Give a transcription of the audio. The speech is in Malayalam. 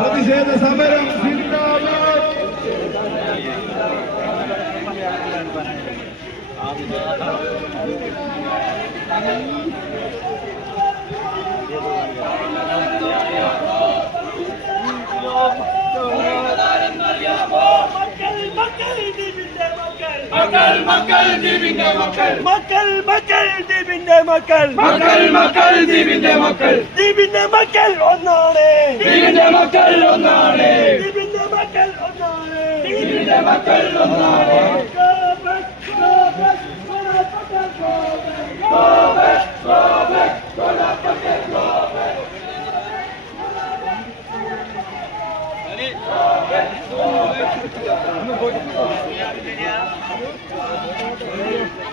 പ്രതിഷേധ സമരം മക്കൾ ദ്വീപിന്റെ മക്കൾ ദ്വീപിന്റെ മക്കൾ ദ്വീപിന്റെ മക്കൾ ഒന്നാണ് ദ്വീപിന്റെ മക്കൾ ഒന്നാണ് ദ്വീപിന്റെ മക്കൾ ഒന്നാണ് ദ്വീപിന്റെ മക്കൾ ഒന്നാണ് Go back.